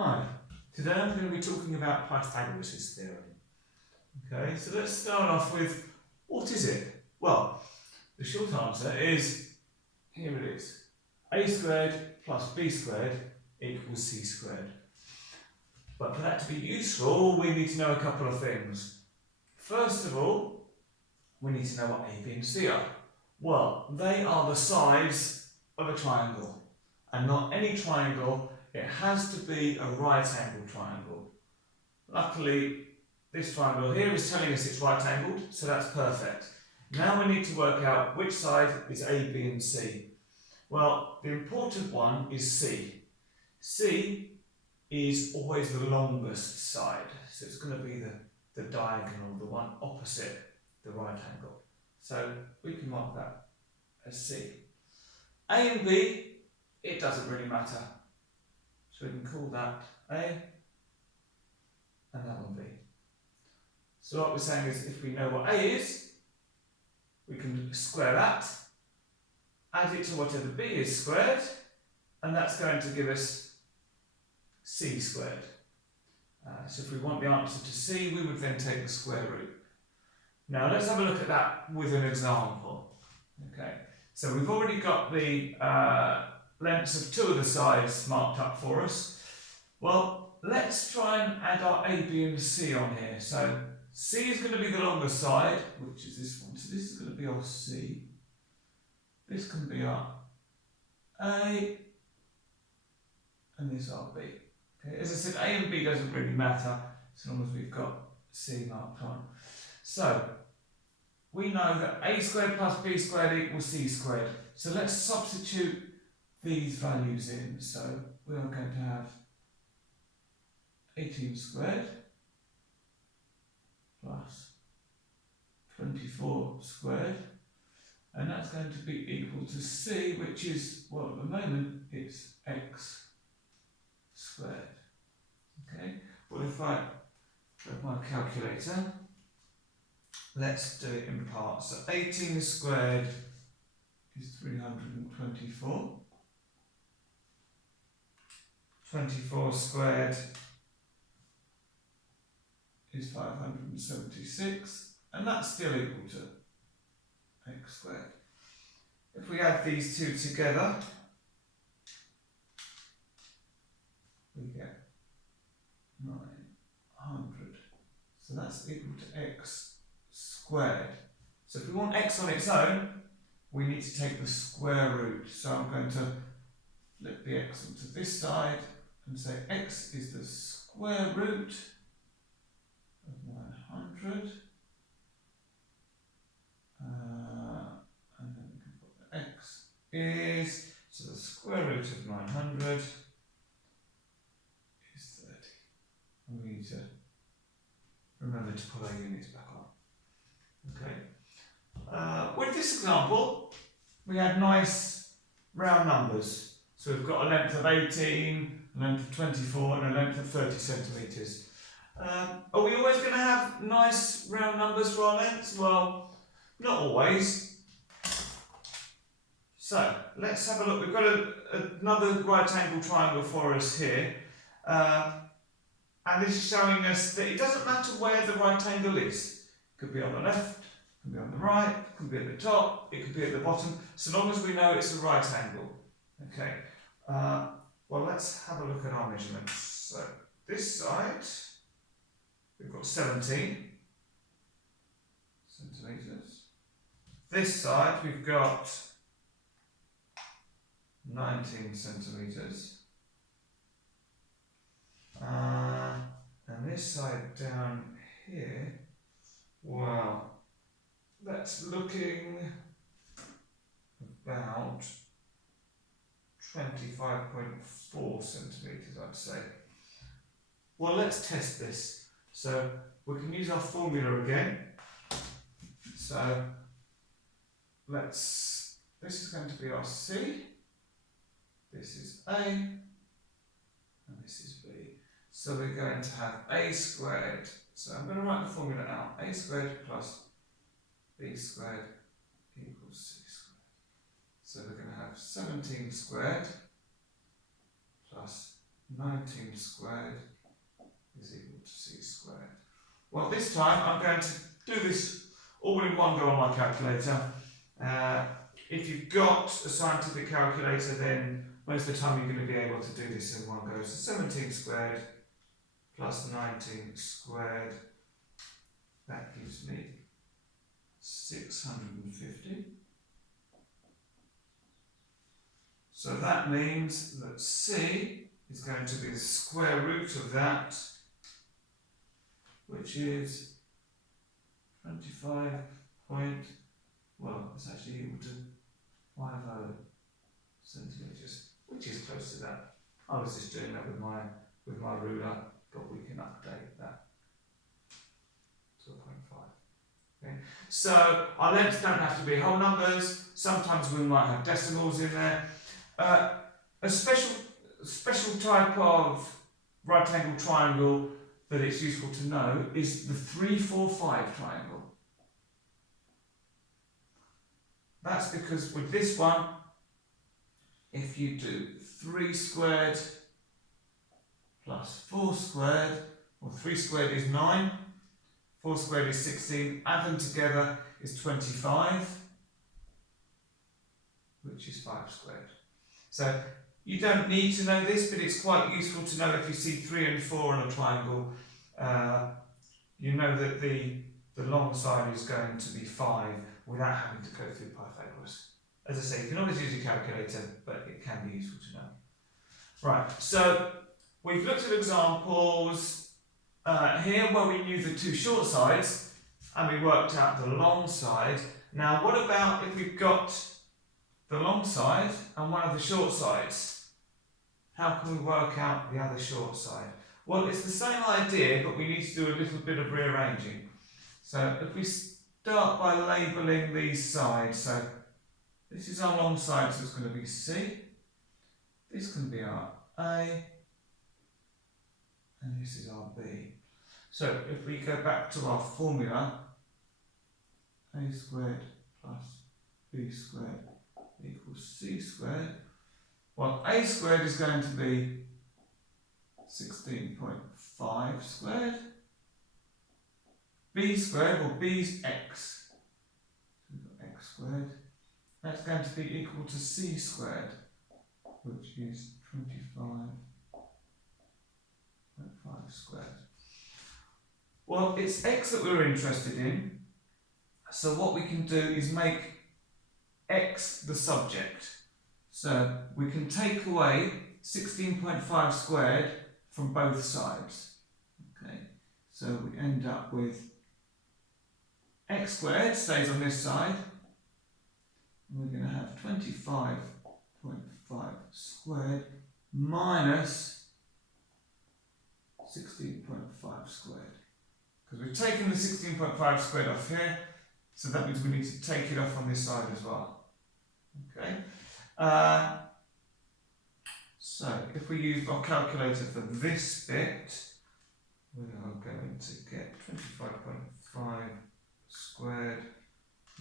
Hi, today I'm going to be talking about Pythagoras' theorem. Okay, so let's start off with, what is it? Well, the short answer is, here it is. A squared plus b squared equals c squared. But for that to be useful, we need to know a couple of things. First of all, we need to know what a, b and c are. Well, they are the sides of a triangle. And not any triangle, it has to be a right angle triangle. Luckily, this triangle here is telling us it's right angled, so that's perfect. Now we need to work out which side is A, B and C. Well, the important one is C. C is always the longest side, so it's going to be the diagonal, the one opposite the right angle. So we can mark that as C. A and B, it doesn't really matter. So we can call that A and that one B. So what we're saying is, if we know what A is, we can square that, add it to whatever B is squared, and that's going to give us C squared. So if we want the answer to C, we would then take the square root. Now let's have a look at that with an example. Okay, so we've already got the lengths of two of the sides marked up for us. Well, let's try and add our A, B and C on here. So C is going to be the longer side, which is this one. So this is going to be our C. This can be our A, and this our B. Okay, as I said, A and B doesn't really matter as long as we've got C marked on. So we know that A squared plus B squared equals C squared. So let's substitute these values in. So we are going to have 18 squared plus 24 squared, and that's going to be equal to C, which is, well, at the moment it's x squared. Okay, well, if I grab my calculator, let's do it in parts. So 18 squared is 324. 24 squared is 576, and that's still equal to x squared. If we add these two together, we get 900. So that's equal to x squared. So if we want x on its own, we need to take the square root. So I'm going to flip the x onto this side and say x is the square root of 900. And then we can put the x is, so the square root of 900 is 30. And we need to remember to put our units back on. Okay. With this example, we had nice round numbers. So we've got a length of 18, a length of 24, and a length of 30 centimetres. Are we always going to have nice round numbers for our lengths? Well, not always. So let's have a look. We've got another right angle triangle for us here. And this is showing us that it doesn't matter where the right angle is. It could be on the left, it could be on the right, it could be at the top, it could be at the bottom, so long as we know it's a right angle. Okay, well, let's have a look at our measurements. So this side, we've got 17 centimetres. This side, we've got 19 centimetres. And this side down here, well, that's looking about 25.4 centimetres, I'd say. Well, let's test this. So we can use our formula again. So this is going to be our C, this is A, and this is B. So we're going to have A squared. So I'm going to write the formula out. A squared plus B squared equals C squared. So we're going to have 17 squared plus 19 squared is equal to c squared. Well, this time I'm going to do this all in one go on my calculator. If you've got a scientific calculator, then most of the time you're going to be able to do this in one go. So 17 squared plus 19 squared, that gives me 650. So that means that c is going to be the square root of that, which is 25 point, well, it's actually equal to 50 centimetres, which is close to that. I was just doing that with my ruler, but we can update that to 0.5. Okay. So our lengths don't have to be whole numbers. Sometimes we might have decimals in there. A special type of right angle triangle that it's useful to know is the 3-4-5 triangle. That's because with this one, if you do 3 squared plus 4 squared, well, 3 squared is 9, 4 squared is 16, add them together is 25, which is 5 squared. So you don't need to know this, but it's quite useful to know if you see 3 and 4 on a triangle, you know that the long side is going to be 5 without having to go through Pythagoras. As I say, you can always use your calculator, but it can be useful to know. Right, so we've looked at examples here where we knew the two short sides and we worked out the long side. Now what about if we've got the long side and one of the short sides? How can we work out the other short side? Well, it's the same idea, but we need to do a little bit of rearranging. So if we start by labelling these sides, so this is our long side, so it's going to be C. This can be our A, and this is our B. So if we go back to our formula, A squared plus B squared equals C squared. Well, A squared is going to be 16.5 squared. B squared, well, B's x. So we've got x squared. That's going to be equal to C squared, which is 25.5 squared. Well, it's x that we're interested in, so what we can do is make x the subject. So we can take away 16.5 squared from both sides. Okay, so we end up with x squared stays on this side, and we're going to have 25.5 squared minus 16.5 squared. Because we've taken the 16.5 squared off here, so that means we need to take it off on this side as well. Okay. So if we use our calculator for this bit, we are going to get 25.5 squared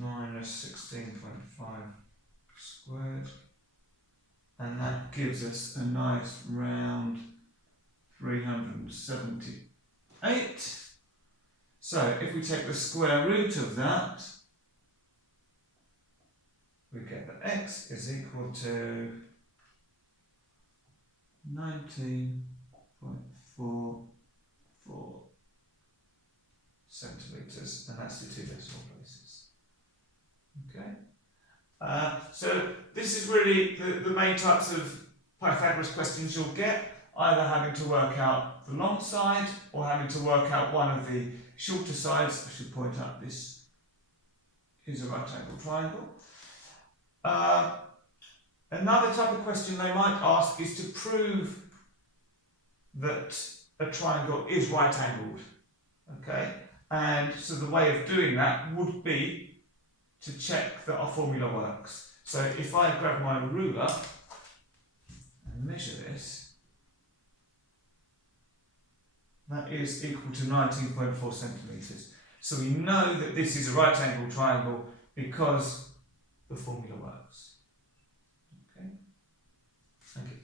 minus 16.5 squared, and that gives us a nice round 378. So if we take the square root of that, we get that x is equal to 19.44 centimetres, and that's the two decimal places. Okay. So this is really the main types of Pythagoras questions you'll get, either having to work out the long side or having to work out one of the shorter sides. I should point out this is a right angle triangle. Another type of question they might ask is to prove that a triangle is right angled. Okay, and so the way of doing that would be to check that our formula works. So if I grab my ruler and measure this, that is equal to 19.4 centimetres. So we know that this is a right angle triangle because the formula works. Okay, thank you.